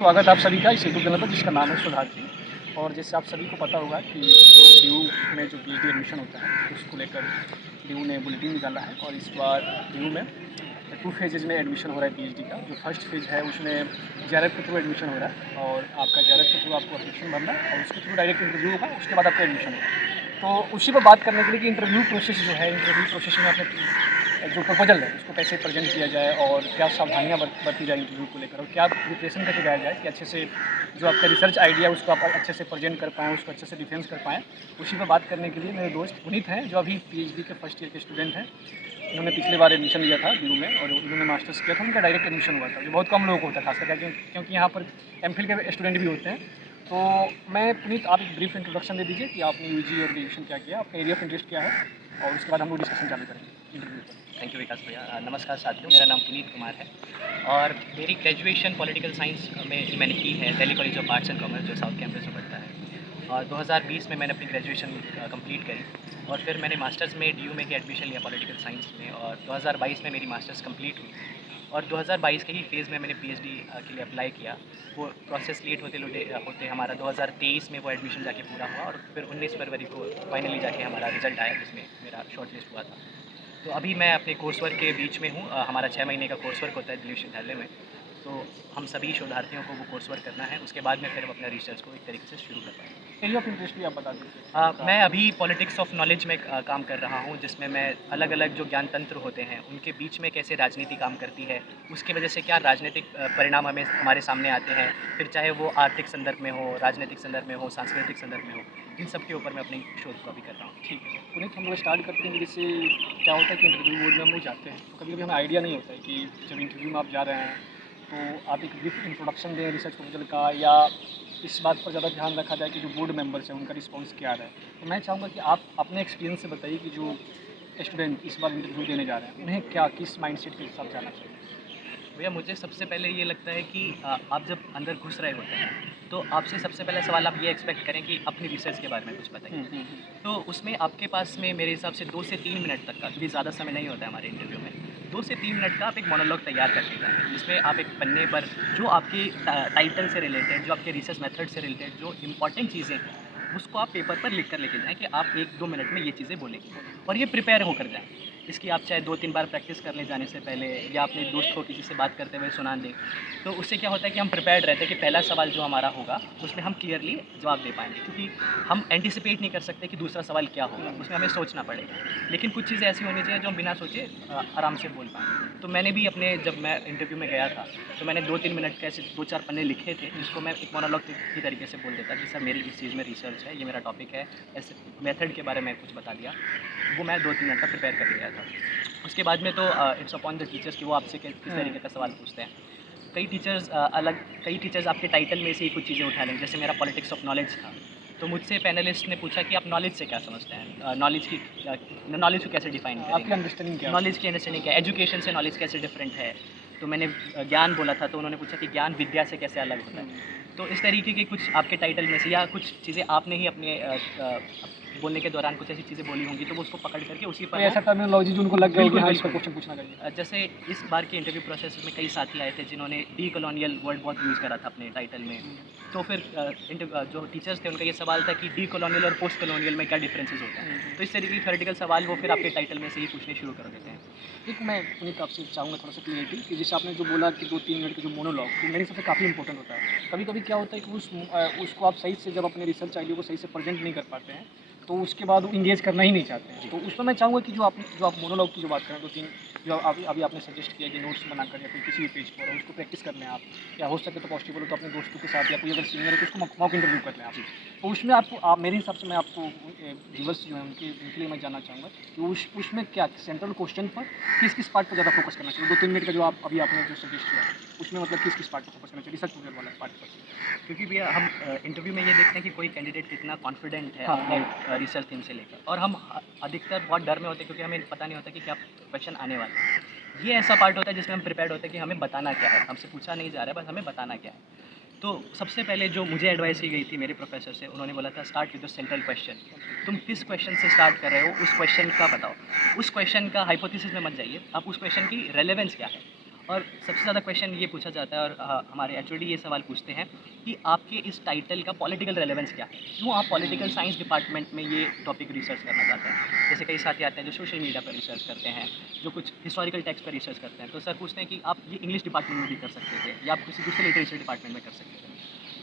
स्वागत आप सभी का इस यूट्यूब चैनल पर जिसका नाम है सुधार्थी। और जैसे आप सभी को पता होगा कि जो ड्यू में जो पीएचडी एडमिशन होता है उसको लेकर ड्यू ने बुलेटिन निकाला है। और इस बार ड्यू में 2 फेजेज़ में एडमिशन हो रहा है पीएचडी का। जो फर्स्ट फेज़ है उसमें जेआरएफ के थ्रू एडमिशन हो रहा है और आपका जेआरएफ के थ्रू आपको एप्लीकेशन भरना है और उसके थ्रू डायरेक्ट इंटरव्यू होगा, उसके बाद आपका एडमिशन होगा। तो उसी पर बात करने के लिए कि इंटरव्यू प्रोसेस जो है, इंटरव्यू प्रोसेस में अपने जो प्रपोजल है उसको कैसे प्रेजेंट किया जाए और क्या सावधानियाँ बरती जाए इंटरव्यू को लेकर, और क्या प्रिपरेशन करके जाया जाए कि अच्छे से जो आपका रिसर्च आइडिया है उसको आप अच्छे से प्रेजेंट कर पाएँ, उसको अच्छे से डिफेंस कर पाएँ। उसी पर बात करने के लिए मेरे दोस्त पुनीत हैं जो अभी पीएचडी के फर्स्ट ईयर के स्टूडेंट हैं। इन्होंने पिछले बार एडमिशन लिया था ड्यू में और इन्होंने मास्टर्स किया था, उनका डायरेक्ट एडमिशन हुआ था, जो बहुत कम लोगों को होता है खासकर क्योंकि यहाँ पर एमफिल के स्टूडेंट भी होते हैं। तो मैं पुनीत, आप एक ब्रीफ इंट्रोडक्शन दे दीजिए कि आपने यूजी और ग्रेजुएशन क्या किया, आपका एरिया ऑफ इंटरेस्ट क्या है, और उसके बाद हम लोग डिस्कशन चालू करेंगे इंटरव्यू पर। थैंक यू विकास भैया। नमस्कार साथियों, मेरा नाम पुनीत कुमार है और मेरी ग्रेजुएशन पॉलिटिकल साइंस में मैंने की है Delhi college of arts and commerce जो साउथ कैंपस में पड़ता है। और 2020 में मैंने अपनी ग्रेजुएशन कंप्लीट करी और फिर मैंने मास्टर्स में डीयू में ही एडमिशन लिया पॉलिटिकल साइंस में और 2022 में मेरी मास्टर्स कंप्लीट हुई। और 2022 के ही फेज़ में मैंने पीएचडी के लिए अप्लाई किया। वो प्रोसेस लेट होते हमारा 2023 में वो एडमिशन जाके पूरा हुआ और फिर 19 फरवरी को फाइनली जाके हमारा रिजल्ट आया जिसमें मेरा शॉर्ट लिस्ट हुआ था। तो अभी मैं अपने कोर्स वर्क के बीच में हूँ। हमारा 6 महीने का कोर्स वर्क होता है दिल्ली विश्वविद्यालय में। तो हम सभी शोधार्थियों को वो कोर्स वर्क करना है, उसके बाद में फिर हम अपना रिसर्च को एक तरीके से शुरू कर पाएंगे। एरिया ऑफ इंटरेस्ट भी आप बता दीजिए। मैं अभी पॉलिटिक्स ऑफ नॉलेज में काम कर रहा हूँ, जिसमें मैं अलग अलग जो ज्ञान तंत्र होते हैं उनके बीच में कैसे राजनीति काम करती है, उसकी वजह से क्या राजनीतिक परिणाम हमारे सामने आते हैं, फिर चाहे वो आर्थिक संदर्भ में हो, राजनीतिक संदर्भ में हो, सांस्कृतिक संदर्भ में हो, इन सब के ऊपर मैं अपनी शोध को अभी कर रहा हूँ। ठीक है पुनीत, हम लोग स्टार्ट करते हैं कि जैसे क्या होता है कि इंटरव्यू बोर्ड में हम लोग जाते हैं तो कभी कभी हमें आइडिया नहीं होता है कि जब इंटरव्यू में आप जा रहे हैं तो आप एक ब्रीफ इंट्रोडक्शन दें रिसर्च प्रपोजल का, या इस बात पर ज़्यादा ध्यान रखा जाए कि जो बोर्ड मेंबर्स हैं उनका रिस्पांस क्या रहा है। तो मैं चाहूँगा कि आप अपने एक्सपीरियंस से बताइए कि जो स्टूडेंट इस बार इंटरव्यू देने जा रहे हैं उन्हें क्या किस माइंडसेट के साथ जाना चाहिए। भैया मुझे सबसे पहले ये लगता है कि आप जब अंदर घुस रहे होते हैं तो आपसे सबसे पहला सवाल आप ये एक्सपेक्ट करें कि अपनी रिसर्च के बारे में कुछ बताइए। तो उसमें आपके पास में मेरे हिसाब से 2 से 3 मिनट तक का, क्योंकि ज़्यादा समय नहीं होता है हमारे इंटरव्यू में, 2 से 3 मिनट का आप एक मोनोलॉग तैयार करके जाएँ, जिसमें आप एक पन्ने पर जो आपके टाइटल से रिलेटेड, जो आपके रिसर्च मेथड से रिलेटेड जो इम्पोर्टेंट चीज़ें हैं, उसको आप पेपर पर लिख कर लेके जाएँ कि आप 1-2 मिनट में ये चीज़ें बोलेंगे और ये प्रिपेयर होकर जाएँ। इसकी आप चाहे 2-3 बार प्रैक्टिस कर लें जाने से पहले, या अपने दोस्त को किसी से बात करते हुए सुना दें। तो उससे क्या होता है कि हम प्रिपेयर्ड रहते हैं कि पहला सवाल जो हमारा होगा उसमें हम क्लियरली जवाब दे पाएँगे, क्योंकि हम एंटिसिपेट नहीं कर सकते कि दूसरा सवाल क्या होगा, उसमें हमें सोचना पड़ेगा। लेकिन कुछ चीज़ें ऐसी होनी चाहिए जो हम बिना सोचे आराम से बोल पाएँ। तो मैंने भी अपने, जब मैं इंटरव्यू में गया था तो मैंने 2-3 मिनट के ऐसे 2-4 पन्ने लिखे थे, जिसको मैं एक मोनोलॉग की तरीके से बोल देता कि सर मेरी इस चीज़ में रिसर्च है, ये मेरा टॉपिक है, ऐसे मेथड के बारे में कुछ बता दिया। वो मैं 2-3 मिनट का प्रिपेयर करके गया था। उसके बाद में तो इट्स अपॉन द टीचर्स कि वो आपसे किस तरीके का सवाल पूछते हैं। कई टीचर्स आपके टाइटल में से ही कुछ चीज़ें उठा लेंगे, जैसे मेरा पॉलिटिक्स ऑफ नॉलेज था। तो मुझसे पैनलिस्ट ने पूछा कि आप नॉलेज से क्या समझते हैं? नॉलेज को कैसे डिफाइन आपकी करेंगे? अंडरस्टैंडिंग क्या है? नॉलेज की अंडरस्टैंडिंग क्या है? एजुकेशन से नॉलेज कैसे डिफरेंट है? तो मैंने ज्ञान बोला था, तो उन्होंने पूछा कि ज्ञान विद्या से कैसे अलग होता है? तो इस तरीके के कुछ आपके टाइटल में से या कुछ चीज़ें आपने ही अपने बोलने के दौरान कुछ ऐसी चीज़ें बोली होंगी, तो वो उसको पकड़ करके उसी पर कोई ऐसा टर्मिनोलॉजी जो उनको लग गया हो कि बिल्कुल, हाँ इस पर बिल्कुल। क्वेश्चन पूछना चाहिए। जैसे इस बार के इंटरव्यू प्रोसेस में कई साथी आए थे जिन्होंने डी कॉलोनियल वर्ड बहुत यूज़ करा था अपने टाइटल में। तो फिर जो टीचर्स थे उनका ये सवाल था कि डी कॉलोनियल और पोस्ट कॉलोनियल में क्या डिफरेंसेस होते हैं? तो इस तरीके के थ्योरेटिकल सवाल वो फिर आपके टाइटल में से ही पूछने शुरू कर देते हैं। एक मैं पुनीत आपसे चाहूँगा थोड़ा सा क्लियरिटी कि जैसे आपने जो बोला कि 2-3 मिनट का जो मोनोलॉग, तो मेरे हिसाब से काफ़ी इंपॉर्टेंट होता है। कभी-कभी क्या होता है कि उसको आप सही से जब अपने रिसर्च आइडिया को सही से प्रेज़ेंट नहीं कर पाते हैं, तो उसके बाद वो एंगेज करना ही नहीं चाहते हैं। तो उसमें मैं चाहूँगा कि जो आप मोनोलॉग की जो बात करें, 2-3 जो अभी अभी आपने सजेस्ट किया कि नोट्स बनाकर या फिर किसी भी पेज पर उसको प्रैक्टिस कर लें आप, या हो सके तो पॉसिबल हो तो अपने दोस्तों के साथ या कोई अगर सीनियर है तो उसको मॉक इंटरव्यू कर लें आप। तो उसमें आप मेरे हिसाब से मैं आपको व्यूअर्स जो हैं उनके लिए मैं जानना चाहूँगा कि उसमें क्या सेंट्रल क्वेश्चन पर किस पार्ट पर ज़्यादा फोकस करना चाहिए। 2-3 मिनट का जो अभी आपने जो सजेस्ट किया उसमें मतलब किस पार्ट पर फोकस करना चाहिए, रिसर्च प्रोजेक्ट वाला पार्ट पर। क्योंकि भैया हम इंटरव्यू में ये देखते हैं कि कोई कैंडिडेट कितना कॉन्फिडेंट है हाँ, अपने हाँ। रिसर्च थीम से लेकर, और हम अधिकतर बहुत डर में होते हैं क्योंकि हमें पता नहीं होता कि क्या क्वेश्चन आने वाला है। ये ऐसा पार्ट होता है जिसमें हम प्रिपेयर्ड होते हैं कि हमें बताना क्या है, हमसे पूछा नहीं जा रहा है, बस हमें बताना क्या है। तो सबसे पहले जो मुझे एडवाइस की गई थी मेरे प्रोफेसर से, उन्होंने बोला था start with the central question. तुम किस क्वेश्चन से स्टार्ट कर रहे हो, उस क्वेश्चन का बताओ। उस क्वेश्चन का हाइपोथेसिस में मत जाइए, आप उस क्वेश्चन की रेलेवेंस क्या है, और सबसे ज़्यादा क्वेश्चन ये पूछा जाता है और हमारे एचओडी ये सवाल पूछते हैं कि आपके इस टाइटल का पॉलिटिकल रेलेवेंस क्या है? क्यों आप पॉलिटिकल साइंस डिपार्टमेंट में ये टॉपिक रिसर्च करना चाहते हैं? जैसे कई साथी आते हैं जो सोशल मीडिया पर रिसर्च करते हैं, जो कुछ हिस्टोरिकल टेक्स्ट पर रिसर्च करते हैं। तो सर पूछते हैं कि आप ये इंग्लिश डिपार्टमेंट में भी कर सकते थे या आप किसी दूसरे लिटरेचर डिपार्टमेंट में कर सकते थे।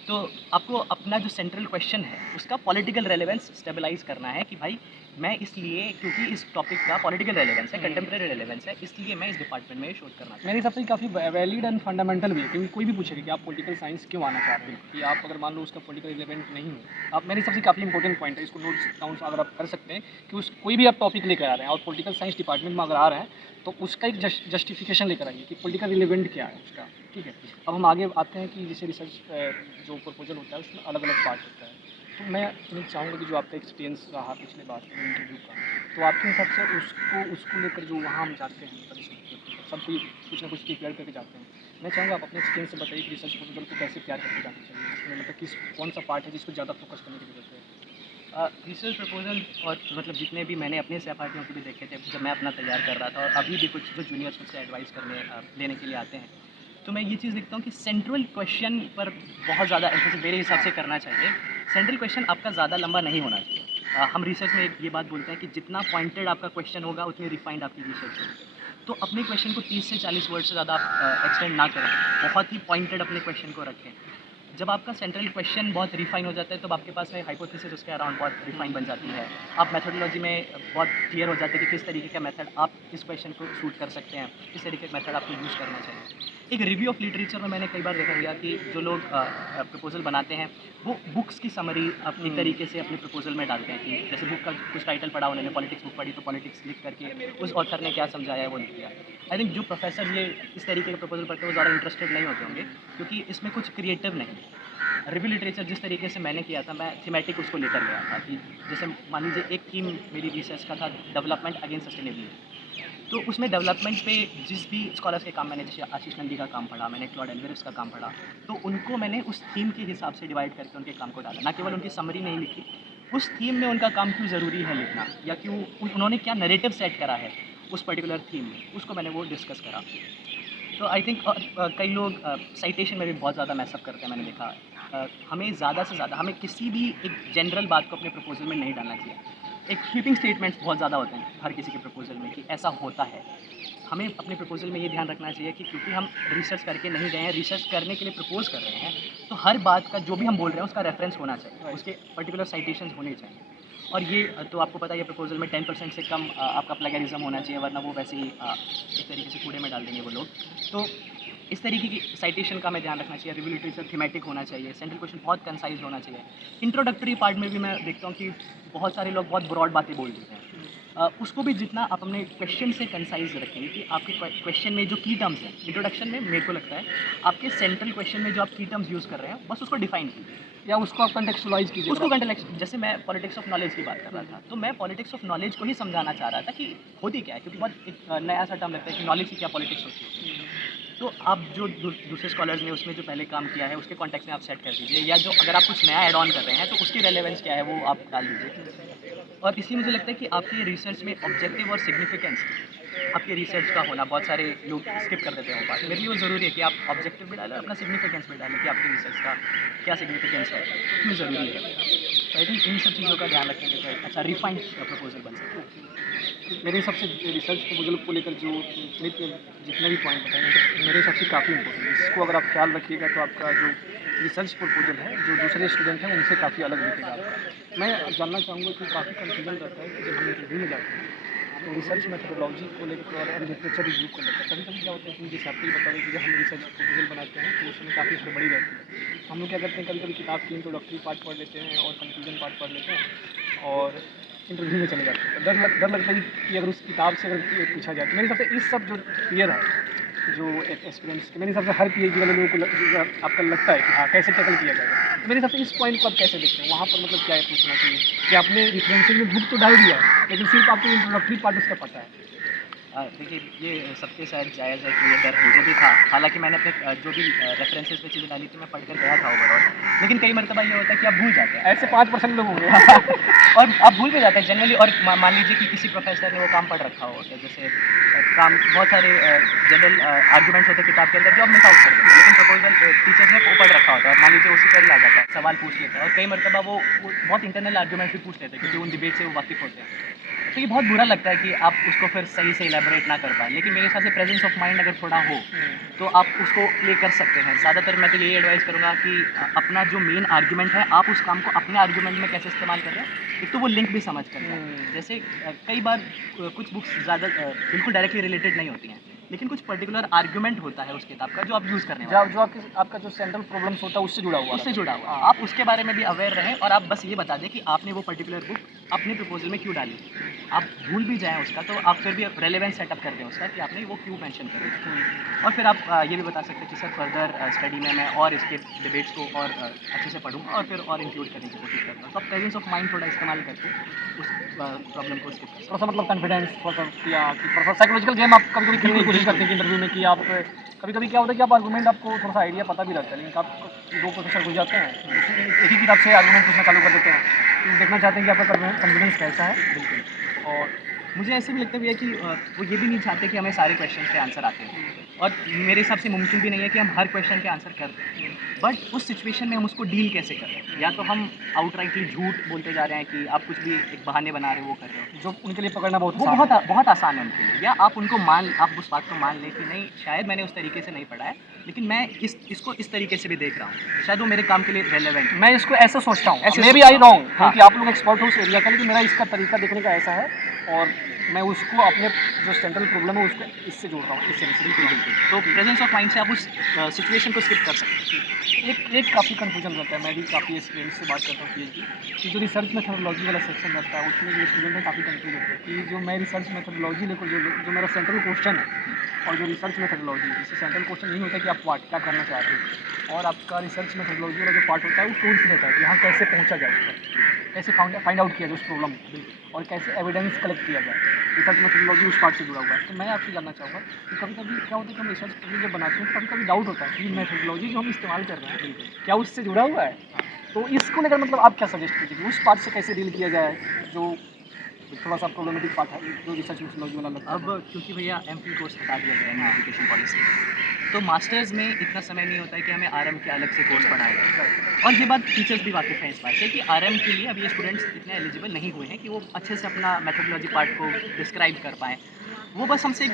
तो आपको अपना जो सेंट्रल क्वेश्चन है उसका पॉलिटिकल रेलेवेंस स्टेबलाइज़ करना है कि भाई मैं इसलिए क्योंकि इस टॉपिक का पॉलिटिकल रेलेवेंस है, कंटेम्प्रेरी रेलेवेंस है, इसलिए मैं इस डिपार्टमेंट में शोध करना चाहता मेरे हिसाब से काफ़ी वैलिड एंड फंडामेंटल भी है, क्योंकि कोई भी पूछेगा कि आप पॉलिटिकल साइंस क्यों आना चाह रहे हैं, कि आप अगर मान लो उसका पॉलिटिकल रिलेवेंट नहीं हो। आप मेरे हिसाब से काफ़ी इंपॉर्टेंट पॉइंट है, इसको नोट डाउन अगर आप कर सकते हैं कि उस कोई भी आप टॉपिक लेकर आ रहे हैं और पॉलिटिकल साइंस डिपार्टमेंट में अगर आ रहे हैं तो उसका एक जस्टिफिकेशन लेकर आइए कि पॉलिटिकल रिलेवेंट क्या है उसका। ठीक है, अब हम आगे आते हैं कि जैसे रिसर्च जो प्रपोजल होता है उसमें अलग अलग पार्ट होता है। तो मैं ये चाहूँगा कि जो आपका एक्सपीरियंस रहा पिछले बार इंटरव्यू का, तो आपके हिसाब से उसको लेकर जो वहाँ हम जाते हैं सब कोई कुछ ना कुछ प्रिपेयर करके जाते हैं। मैं चाहूँगा आप अपने एक्सपीरियंस से बताइए कि रिसर्च प्रपोजल को कैसे तैयार करके जाना चाहिए, इसमें मतलब किस कौन सा पार्ट है जिस पर ज़्यादा फोकस करने की ज़रूरत है। रिसर्च प्रपोजल और मतलब जितने भी मैंने अपने सहपाठियों के भी देखे थे जब मैं अपना तैयार कर रहा था और अभी भी कुछ जो जूनियर्स मुझसे एडवाइस करने लेने के लिए आते हैं, तो मैं ये चीज़ देखता हूँ कि सेंट्रल क्वेश्चन पर बहुत ज़्यादा एम्फेसिस मेरे हिसाब से करना चाहिए। सेंट्रल क्वेश्चन आपका ज़्यादा लंबा नहीं होना चाहिए। हम रिसर्च में ये बात बोलते हैं कि जितना पॉइंटेड आपका क्वेश्चन होगा उतनी रिफाइंड आपकी रिसर्च होगी। तो अपने क्वेश्चन को 30 से 40 वर्ड से ज़्यादा आप एक्सटेंड ना करें, बहुत ही पॉइंटेड अपने क्वेश्चन को रखें। जब आपका सेंट्रल क्वेश्चन बहुत रिफाइन हो जाता है तब आपके पास में हाइपोथेसिस उसके अराउंड बहुत रिफाइन बन जाती है। आप मेथोडोलॉजी में बहुत क्लियर हो जाते हैं कि किस तरीके का मेथड आप इस क्वेश्चन को सूट कर सकते हैं, किस तरीके का मेथड आपको यूज़ करना चाहिए। एक रिव्यू ऑफ लिटरेचर में मैंने कई बार देखा गया कि जो लोग प्रपोजल बनाते हैं वो बुक्स की समरी अपनी तरीके से अपने प्रपोजल में डालते हैं कि जैसे बुक का कुछ टाइटल पढ़ा, उन्होंने पॉलिटिक्स बुक पढ़ी तो पॉलिटिक्स लिख करके उस ऑथर ने क्या समझाया है वो लिख दिया। आई थिंक जो प्रोफेसर ये इस तरीके के प्रपोजल पढ़ते हैं वो ज़्यादा इंटरेस्टेड नहीं होते होंगे क्योंकि इसमें कुछ क्रिएटिव नहीं है। रिव्यू लिटरेचर जिस तरीके से मैंने किया था, मैं थीमेटिक उसको लेकर गया था कि जैसे मान लीजिए एक थीम मेरी रिसर्च का था डेवलपमेंट अगेंस्ट सस्टेनेबिलिटी। तो उसमें डेवलपमेंट पे जिस भी स्कॉलर्स के काम मैंने जैसे आशीष नंदी का काम पढ़ा, मैंने क्लॉड एल्वेरेस का काम पढ़ा, तो उनको मैंने उस थीम के हिसाब से डिवाइड करके उनके काम को डाला, ना केवल उनकी समरी नहीं लिखी, उस थीम में उनका काम क्यों ज़रूरी है लिखना या क्यों उन्होंने क्या नैरेटिव सेट करा है उस पर्टिकुलर थीम में, उसको मैंने वो डिस्कस करा। तो आई थिंक कई लोग साइटेशन में भी बहुत ज़्यादा मैसअप करते हैं, मैंने देखा। हमें ज़्यादा से ज़्यादा हमें किसी भी एक जनरल बात को अपने प्रपोजल में नहीं डालना चाहिए। एक स्वीपिंग स्टेटमेंट्स बहुत ज़्यादा होते हैं हर किसी के प्रपोजल में कि ऐसा होता है। हमें अपने प्रपोजल में ये ध्यान रखना चाहिए कि क्योंकि हम रिसर्च करके नहीं गए हैं, रिसर्च करने के लिए प्रपोज कर रहे हैं, तो हर बात का जो भी हम बोल रहे हैं उसका रेफरेंस होना चाहिए, उसके पर्टिकुलर साइटेशंस होने चाहिए। और ये तो आपको पता है ये प्रपोजल में 10% से कम आपका प्लेगरिज्म होना चाहिए, वरना वो वैसे ही एक तरीके से कूड़े में डाल देंगे वो लोग। तो इस तरीके की साइटेशन का हमें ध्यान रखना चाहिए। रिव्यू लिटरेचर थीमेटिक होना चाहिए, सेंट्रल क्वेश्चन बहुत कंसाइज होना चाहिए। इंट्रोडक्टरी पार्ट में भी मैं देखता हूँ कि बहुत सारे लोग बहुत ब्रॉड बातें बोल देते हैं। उसको भी जितना आप अपने क्वेश्चन से कंसाइज रखेंगे कि आपके क्वेश्चन में जो की टर्म्स हैं, इंट्रोडक्शन में मेरे को लगता है आपके सेंट्रल क्वेश्चन में जो आप की टर्म्स यूज़ कर रहे हैं बस उसको डिफाइन कीजिए या उसको आप कंटेक्चुअलाइज कीजिए। उसको कंटेक्स्ट। जैसे मैं पॉलिटिक्स ऑफ नॉलेज की बात कर रहा था, तो मैं पॉलिटिक्स ऑफ नॉलेज को ही समझाना चाह रहा था कि होती क्या है, क्योंकि बहुत एक नया सा टर्म लगता है कि नॉलेज की क्या पॉलिटिक्स होती है। तो आप जो दूसरे स्कॉलर्स ने उसमें जो पहले काम किया है उसके कॉन्टेक्स्ट में आप सेट कर दीजिए, या जो अगर आप कुछ नया ऐड ऑन कर रहे हैं तो उसकी रेलेवेंस क्या है वो आप डाल दीजिए। और इसलिए मुझे लगता है कि आपकी रिसर्च में ऑब्जेक्टिव और सिग्निफिकेंस आपके रिसर्च का होना, बहुत सारे लोग स्किप कर देते हैं वो पार्ट, मेरे लिए वो ज़रूरी है कि आप ऑब्जेक्टिव भी डालें और अपना सिग्निफिकेंस भी डालें कि आपके रिसर्च का क्या सिग्निफिकेंस है, क्यों ज़रूरी है। तो आई थिंक इन सब चीज़ों का ध्यान रखेंगे तो एक अच्छा रिफाइंड प्रपोजल बन सकता है। मेरे हिसाब से रिसर्च प्रपोजल को लेकर जो जितने भी पॉइंट बताए तो मेरे हिसाब से काफ़ी इंपॉर्टेंट है। इसको अगर आप ख्याल रखिएगा तो आपका जो रिसर्च प्रपोजल है जो दूसरे स्टूडेंट हैं उनसे काफ़ी अलग दिखेगा आपका। मैं जानना चाहूँगा कि काफ़ी कन्फ्यूजन रहता है कि जब हम इंटरव्यू में जाते हैं तो रिसर्च मेथोडोलॉजी को लेकर और लिटरेचर रिव्यू को लेकर कभी कभी क्या होता है कि जैसे आपको ही बता रहे कि जब हम रिसर्च प्रपोजल बनाते हैं तो उसमें काफ़ी गड़बड़ी रहती है। हम लोग क्या करते हैं, कभी कभी किताब की इंट्रोडक्टरी पार्ट पढ़ लेते हैं और कंक्लूजन पार्ट पढ़ लेते हैं और इंटरव्यू में चले जाते हैं। डर लगता है कि अगर उस किताब से अगर ये पूछा जाए तो मेरे हिसाब से इस सब जो क्लियर है जो एक्सपीरियंस के मेरे हिसाब से हर पीएचडी वाले लोगों को आपका लगता है कि हाँ कैसे टैकल किया जाएगा, तो मेरे हिसाब से इस पॉइंट को आप कैसे देखते हैं, वहाँ पर मतलब क्या पूछना चाहिए कि आपने रिफरेंसिंग में बुक तो डाल दिया है लेकिन सिर्फ आपको इंट्रोडक्टरी पार्ट उसका पता है। देखिए ये सबके शायद जायज़ है कि ये डर मुझे भी था। हालाँकि मैंने अपने जो भी रेफरेंसेस पे चीज़ें डाली थी मैं पढ़ कर गया था ओवरऑल, लेकिन कई मरतबा ये होता है कि आप भूल जाते हैं। ऐसे 5% लोग होंगे और आप भूल भी जाते हैं जनरली। और मान लीजिए कि किसी प्रोफेसर ने वो काम पढ़ रखा हो, तो जैसे काम बहुत सारे जनरल आर्गूमेंट्स होते हैं किताब के अंदर जो आप मिस आउट कर देते हैं, लेकिन प्रपोजल टीचर ने पढ़ रखा होता है और मान लीजिए उसी पर ही आ जाता है, सवाल पूछ लेता है और कई मरतबा वो बहुत इंटरनल आर्गूमेंट्स भी पूछ लेते हैं क्योंकि उन डिबेट से वो वाकिफ़ होते हैं। तो ये बहुत बुरा लगता है कि आप उसको फिर सही से इलेबोरेट ना कर पाएँ, लेकिन मेरे हिसाब से प्रेजेंस ऑफ माइंड अगर थोड़ा हो तो आप उसको प्ले कर सकते हैं। ज़्यादातर मैं तो यही एडवाइस करूँगा कि अपना जो मेन आर्गुमेंट है, आप उस काम को अपने आर्गुमेंट में कैसे इस्तेमाल कर रहे हैं, एक तो वो लिंक भी समझ कर जाए। जैसे कई बार कुछ बुक्स ज़्यादा बिल्कुल डायरेक्टली रिलेटेड नहीं होती हैं, लेकिन कुछ पर्टिकुलर आर्गुमेंट होता है उस किताब का जो आप यूज़ करने वाले हैं। जो आपका जो सेंट्रल प्रॉब्लम्स होता है उससे जुड़ा हुआ उससे है। जुड़ा हुआ है। हाँ। आप उसके बारे में भी अवेयर रहें और आप बस ये बता दें कि आपने वो पर्टिकुलर बुक अपने प्रपोज़ल में क्यों डाली। आप भूल भी जाएँ उसका तो आप फिर भी रेलेवेंस सेटअप कर दें उसका कि आपने वो क्यों मेंशन करी। और फिर आप ये भी बता सकते हैं कि सर फर्दर स्टडी में मैं और इसके डिबेट्स को और अच्छे से पढ़ूँगा और फिर और इंक्लूड करने की कोशिश करूँगा। तो आप प्रेजेंस ऑफ माइंड थोड़ा इस्तेमाल करके उस प्रॉब्लम को स्किप कर सकते हैं। थोड़ा-सा मतलब कॉन्फिडेंस थोड़ा-सा किया कि थोड़ा-सा साइकोलॉजिकल गेम आप कभी-कभी खेलने की कोशिश करते हैं कि इंटरव्यू में कि आप कभी-कभी क्या होता है कि आप आर्गुमेंट आपको थोड़ा-सा आइडिया पता भी रहता है, लेकिन आप 2 प्रोफेसर घुस जाते हैं, उसी एक ही किताब से आर्गुमेंट पूछना चालू कर देते हैं। तो देखना चाहते हैं कि आपका कॉन्फिडेंस कैसा है। बिल्कुल। और मुझे ऐसे भी लगता है भैया कि वो ये भी नहीं चाहते कि हमें सारे क्वेश्चन के आंसर आते हैं और मेरे हिसाब से मुमकिन भी नहीं है कि हम हर क्वेश्चन के आंसर कर दें। बट उस सिचुएशन में हम उसको डील कैसे कर रहे हैं, या तो हम आउटराइटली झूठ बोलते जा रहे हैं कि आप कुछ भी एक बहाने बना रहे हो वो कर रहे हो, जो उनके लिए पकड़ना बहुत वो आसान है। बहुत आसान है उनके लिए। या आप उनको आप उस बात को मान लें कि नहीं शायद मैंने उस तरीके से नहीं पढ़ा है, लेकिन मैं इसको इस तरीके से भी देख रहा हूँ, शायद वो मेरे काम के लिए रेलेवेंट है। मैं इसको ऐसे सोचता हूँ, ऐसे मे बी सोचता आई हूँ। रॉन्ग हाँ। क्योंकि आप लोग एक्सपर्ट हो उस एरिया का, लेकिन मेरा इसका तरीका देखने का ऐसा है और मैं उसको अपने जो सेंट्रल प्रॉब्लम है उसको इससे जोड़ रहा हूँ, इससे बिल्कुल, बिल्कुल। तो प्रेजेंस ऑफ माइंड से आप उस सिचुएशन को स्किप कर सकते हैं। एक काफ़ी कन्फ्यूजन रहता है, मैं भी काफ़ी एक्सपीरियंस से बात करता हूँ पीएचडी कि जो रिसर्च मेथोडोलॉजी वाला सेक्शन रहता है उसमें जो स्टूडेंट है काफ़ी कन्फ्यूज होते हैं कि जो मैं रिसर्च मेथोडोलॉजी लेकर जो मेरा सेंट्रल क्वेश्चन है और जो रिसर्च मेथोडोलॉजी इससे सेंट्रल क्वेश्चन नहीं होता है कि आप क्या करना चाह रहे हो, और आपका रिसर्च मेथोडोलॉजी वाला जो पार्ट होता है वो टूल्स रहता है कि यहाँ कैसे पहुँचा जाए उस पर, कैसे फाइंड आउट किया जाए उस प्रॉब्लम को और कैसे एविडेंस कलेक्ट किया जाए। रिसर्च मेथोडोलॉजी उस पार्ट से जुड़ा हुआ है। तो मैं आपसे जानना चाहूँगा कि कभी-कभी क्या होता है कि हम रिसर्च पेपर जब बनाते हैं तो कभी-कभी डाउट होता है कि मेथोडोलॉजी जो हम इस्तेमाल कर रहे हैं क्या उससे जुड़ा हुआ है? तो इसको लेकर मतलब आप क्या सजेस्ट कीजिए उस पार्ट से कैसे डील किया जाए जो थोड़ा-सा प्रॉब्लमेटिक पार्ट है जो रिसर्च मेथोडोलॉजी वाला लगता है? अब क्योंकि भैया एमफिल कोर्स हटा दिया गया है एजुकेशन पॉलिसी, तो मास्टर्स में इतना समय नहीं होता है कि हमें आरएम के अलग से कोर्स पढ़ाया जाए। और ये बात टीचर्स भी वाकिफ़ हैं इस बात से कि आरएम के लिए अब ये स्टूडेंट्स इतने एलिजिबल नहीं हुए हैं कि वो अच्छे से अपना मेथोडोलॉजी पार्ट को डिस्क्राइब कर पाएँ। वो बस हमसे एक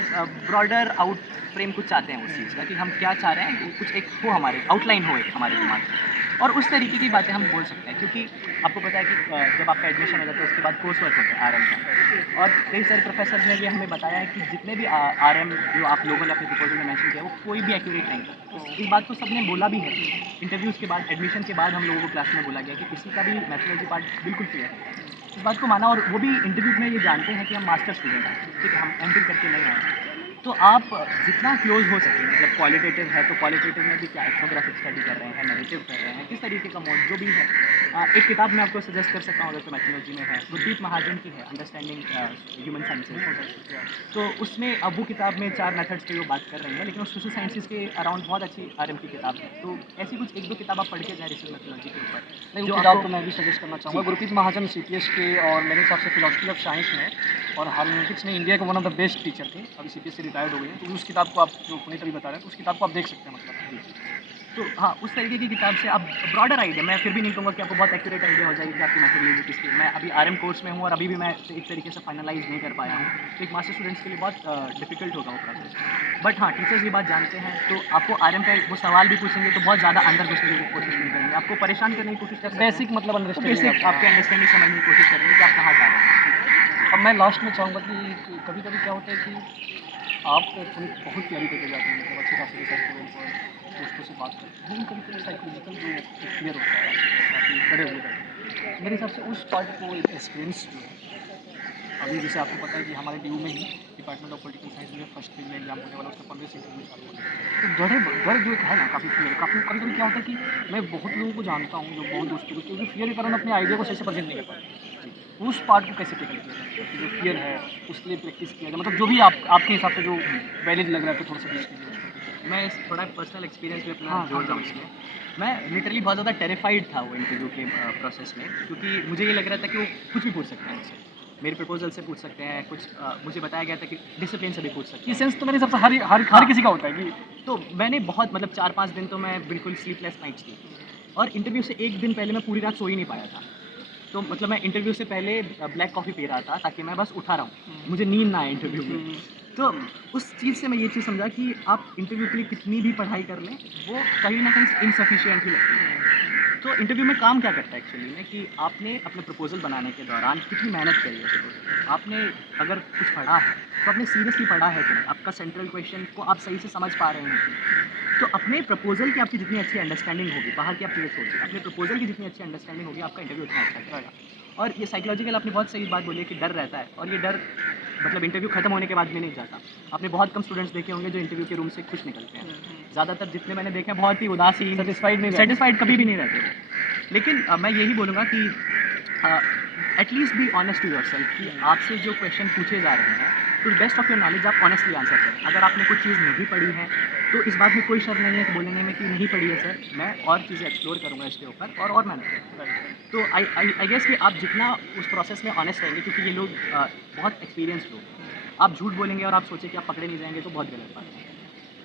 ब्रॉडर आउट फ्रेम कुछ चाहते हैं उस चीज़ का कि हम क्या चाह रहे हैं, कुछ एक हो हमारे आउटलाइन हो एक हमारे दिमाग में और उस तरीके की बातें हम बोल सकते हैं। क्योंकि आपको पता है कि जब आपका एडमिशन हो जाता है उसके बाद कोर्स वर्क होता है आरएम का, और कई सारे प्रोफेसर ने ये हमें बताया है कि जितने भी आरएम जो आप लोगों ने अपने प्रपोजल में मेंशन किया वो कोई भी एक्यूरेट नहीं था। इस बात को सबने बोला भी है। इंटरव्यूज़ के बाद, एडमिशन के बाद हम लोगों को क्लास में बोला गया कि किसी का भी मेथोडोलॉजी पार्ट बिल्कुल क्लियर है। इस बात को माना और वो भी इंटरव्यू में ये जानते हैं कि हम मास्टर स्टूडेंट हैं, ठीक है, हम एमफिल करके नहीं आए। तो आप जितना क्लोज हो सके, मतलब क्वालिटेटिव है तो क्वालिटेटिव में भी क्या एथनोग्राफिक स्टडी कर रहे हैं, नैरेटिव कर रहे हैं, किस तरीके का मोड जो भी है। एक किताब मैं आपको सजेस्ट कर सकता हूँ अगर तो मैथोलॉजी में है, गुरदीप महाजन की है, अंडरस्टैंडिंग ह्यूमन साइंसेज। तो उसमें अब वो किताब में 4 मेथड्स की वो बात कर रही है, लेकिन वो सोशल साइंसेज के अराउंड बहुत अच्छी आरएम की किताब है। तो ऐसी कुछ 1-2 किताब आप पढ़ के जाए रिसर्च मेथोलॉजी के ऊपर, नहीं, जो वो किताब आपको तो मैं भी सजेस्ट करना चाहूँगा। गुरप्रीत महाजन सीपीएस के और मेरे हिसाब से फिलॉसफी ऑफ साइंस में और हार्मेटिक्स में इंडिया के one of the best teacher थे। अभी सीपीएस से रिटायर्ड हो गए हैं। तो उस किताब को आप जो पुनीत अभी बता रहे हैं तो उस किताब को आप देख सकते हैं मतलब। तो हाँ, उस तरीके की किताब से आप ब्रॉडर आइडिया, मैं फिर भी नहीं कहूँगा कि आपको बहुत एक्यूरेट आइडिया हो जाएगी कि आपकी मेथोडोलॉजी किसकी। मैं अभी आरएम कोर्स में हूँ और अभी भी मैं एक तरीके से फाइनलाइज़ नहीं कर पाया हूँ, तो एक मास्टर स्टूडेंट्स के लिए बहुत डिफिकल्ट होगा वो प्रोसेस। बट हाँ, टीचर्स ये बात जानते हैं तो आपको आरएम पे वो सवाल भी पूछेंगे तो बहुत ज़्यादा अंदर घुसने की कोशिश नहीं करेंगे, आपको परेशान करने की कोशिश करेंगे। बेसिक मतलब अंडरस्टैंडिंग बेसिक आपके अंडरस्टैंडिंग समझने की कोशिश करेंगे कि आप कहाँ जा रहे हैं। अब मैं लास्ट में चाहूँगा कि कभी-कभी क्या होता है कि आप थोड़ी बहुत तैयारी करके जाते हैं, मतलब अच्छे खासे रिसर्च स्टूडेंट्स और दोस्तों से बात करते हैं, लेकिन कभी-कभी साइकोलॉजिकल जो फियर होता है काफ़ी डरे हुए रहते हैं। मेरे हिसाब से उस पार्ट को एक एक्सपीरियंस जो है, अभी जैसे आपको पता है कि हमारे डीयू में ही डिपार्टमेंट ऑफ पॉलिटिकल साइंस में फर्स्ट फेज में एग्जाम होने वाला, उसका 15 से इंटरव्यू चालू होने वाला। तो डर जो एक है ना काफ़ी फियर, काफ़ी कभी-कभी क्या होता है कि मैं बहुत लोगों को जानता हूँ, जो बहुत दोस्तों को, जो फियर के कारण अपने आइडिया को सही से प्रेजेंट नहीं कर पाते। उस पार्ट को कैसे टैकल किया जाए कि जो फियर है उसके लिए प्रैक्टिस किया जाए, मतलब जो भी आपके हिसाब से जो वैलिड लग रहा है तो थोड़ा सा पेश कीजिए उसको। मैं इस थोड़ा पर्सनल एक्सपीरियंस भी अपना हाँ, जोड़ रहा हूँ हाँ, इसमें। मैं लिटरली बहुत ज़्यादा टेरिफाइड था वो इंटरव्यू के प्रोसेस में, क्योंकि मुझे ये लग रहा था कि वो कुछ भी पूछ सकते हैं मुझसे। मेरे प्रपोजल से पूछ सकते हैं, कुछ मुझे बताया गया था कि डिसिप्लिन से भी पूछ सकते ये हैं। सेंस तो मेरे हिसाब से हर किसी का होता है कि तो मैंने बहुत मतलब 4-5 दिन तो मैं बिल्कुल स्लीपलेस नाइट्स थी और इंटरव्यू से 1 दिन पहले मैं पूरी रात सो ही नहीं पाया था। तो मतलब मैं इंटरव्यू से पहले ब्लैक कॉफ़ी पी रहा था ताकि मैं बस उठा रहा हूँ, मुझे नींद ना आए इंटरव्यू में। तो उस चीज़ से मैं ये चीज़ समझा कि आप इंटरव्यू के लिए कितनी भी पढ़ाई कर लें, वो कहीं न कहीं इनसफिशिएंट ही लगती है। तो इंटरव्यू में काम क्या करता है एक्चुअली में कि आपने अपने प्रपोज़ल बनाने के दौरान कितनी मेहनत करी है प्रपोज़ल पे। आपने अगर कुछ पढ़ा है, तो आपने सीरियसली पढ़ा है कि नहीं? आपका सेंट्रल क्वेश्चन को आप सही से समझ पा रहे हैं कि नहीं? तो अपने प्रपोज़ल की आपकी जितनी अच्छी अंडरस्टैंडिंग होगी, बाहर की आप चीज़ें छोड़िए, अपने प्रपोज़ल की जितनी अच्छी अंडरस्टैंडिंग होगी, आपका इंटरव्यू उतना अच्छा जाएगा। और ये साइकोलॉजिकल आपने बहुत सही बात बोली है कि डर रहता है और ये डर मतलब इंटरव्यू खत्म होने के बाद भी नहीं जाता। आपने बहुत कम स्टूडेंट्स देखे होंगे जो इंटरव्यू के रूम से खुश निकलते हैं। ज़्यादातर जितने मैंने देखे हैं बहुत ही उदासीन, सेटिस्फाइड नहीं रहते। सेटिस्फाइड कभी भी नहीं रहते वो। लेकिन मैं यही बोलूँगा कि at least be honest to yourself कि आपसे जो क्वेश्चन पूछे जा रहे हैं, to the best of your knowledge आप ऑनेस्टली आंसर करें। अगर आपने कोई चीज़ नहीं पढ़ी है, तो इस बात में कोई शर्म नहीं है बोलने में कि नहीं पढ़ी है सर, मैं और चीज़ें एक्सप्लोर करूँगा इसके ऊपर और मेहनत करूँगा। तो आई गेस कि आप जितना उस प्रोसेस में ऑनेस्ट रहेंगे क्योंकि ये लोग बहुत एक्सपीरियंस्ड लोग हैं। आप झूठ बोलेंगे और आप सोचें कि आप पकड़े नहीं जाएँगे तो बहुत गलत बात है।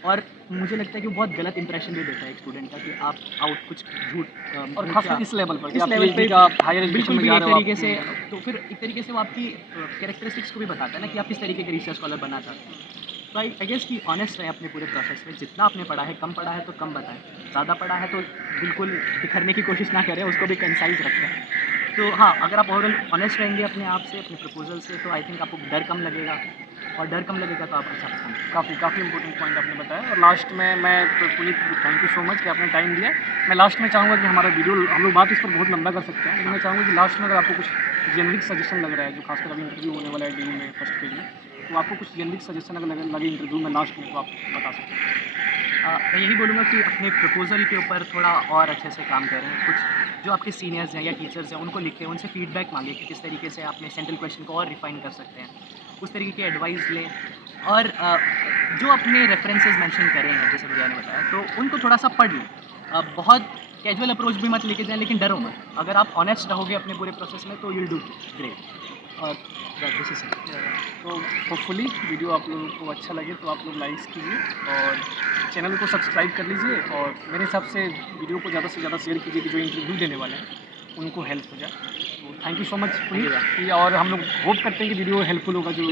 और मुझे लगता है कि वो बहुत गलत इंप्रेशन भी देता है एक स्टूडेंट का कि आप आउट कुछ झूठ और मुँह खासकर क्या इस लेवल पर कि इस आप लेवल पीएचडी पे का हायर एजुकेशन बिल्कुल में भी जा एक रहे हो तरीके से आप। तो फिर एक तरीके से वो आपकी कैरेक्टरिस्टिक्स को भी बताता है ना कि आप किस तरीके के रिसर्च स्कॉलर बनना चाहते हैं। तो आई गेस कि ऑनेस्ट रहे अपने पूरे प्रोसेस में, जितना आपने पढ़ा है, कम पढ़ा है तो कम बताएं, ज़्यादा पढ़ा है तो बिल्कुल बिखरने की कोशिश ना करें, उसको भी कंसाइज रखें। तो हाँ, अगर आप ओवरऑल ऑनेस्ट रहेंगे अपने आप से, अपने प्रपोजल से, तो आई थिंक आपको डर कम लगेगा और डर कम लगेगा तो आप अच्छा परफॉर्म करेंगे। काफ़ी इंपॉर्टेंट पॉइंट आपने बताया और लास्ट में मैं तो Puneet thank you so much कि आपने टाइम दिया। मैं लास्ट में चाहूँगा कि हमारा वीडियो हम लोग बात इस पर बहुत लंबा कर सकते हैं, लेकिन मैं चाहूँगा कि लास्ट में अगर आपको कुछ जेनरिक सजेशन लग रहा है, जो खासकर अभी इंटरव्यू होने वाला है ड्यू में फर्स्ट फेज में, तो आपको कुछ जेनरिक सजेशन अगर लगे इंटरव्यू में लास्ट में तो आप बता सकते हैं। मैं यही बोलूँगा कि अपने प्रपोज़ल के ऊपर थोड़ा और अच्छे से काम करें। कुछ जो आपके सीनियर्स हैं या टीचर्स हैं, उनको लिखें, उनसे फीडबैक माँगें कि किस तरीके से आपने सेंट्रल क्वेश्चन को और रिफ़ाइन कर सकते हैं। उस तरीके की एडवाइस लें और जो अपने रेफ़रेंसेस मेंशन करे हैं, जैसे भैया ने बताया, तो उनको थोड़ा-सा पढ़ लें। बहुत कैजुअल अप्रोच भी मत लेके जाएँ, लेकिन डरो मत। अगर आप ऑनेस्ट रहोगे अपने पूरे प्रोसेस में, तो यू विल डू ग्रेट और दिस इज़ इट। तो होपफुली वीडियो आप लोगों को अच्छा लगे तो आप लोग लाइक्स कीजिए और चैनल को सब्सक्राइब कर लीजिए और मेरे हिसाब से वीडियो को ज़्यादा से ज़्यादा शेयर कीजिए कि जो इंटरव्यू देने वाले हैं उनको हेल्प हो जाए। तो thank you so much Puneet. और हम लोग होप करते हैं कि वीडियो हेल्पफुल होगा जो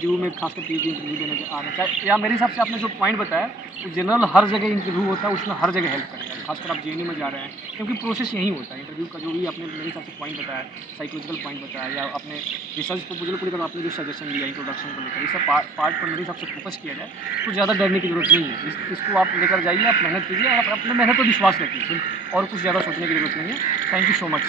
ड्यू में खासकर पीएचडी इंटरव्यू देने के आना चाहे, या मेरे हिसाब से आपने जो पॉइंट बताया वो जनरल हर जगह इंटरव्यू होता है, उसमें हर जगह हेल्प करेगा, खासकर आप जेएनयू में जा रहे हैं क्योंकि प्रोसेस यही होता है इंटरव्यू का। जो भी आपने मेरे हिसाब से पॉइंट बताया, साइकोलॉजिकल पॉइंट बताया या अपने रिसर्च प्रपोजल को लेकर आपने जो सजेशन दिया इंट्रोडक्शन को लेकर, ये सब पार्ट पर मेरे हिसाब से फोकस किया जाए तो ज़्यादा डरने की जरूरत नहीं है। इसको आप लेकर जाइए, आप मेहनत कीजिए और आप अपने मेहनत पर विश्वास रखिए और कुछ ज़्यादा सोचने की जरूरत नहीं है। Thank you so much.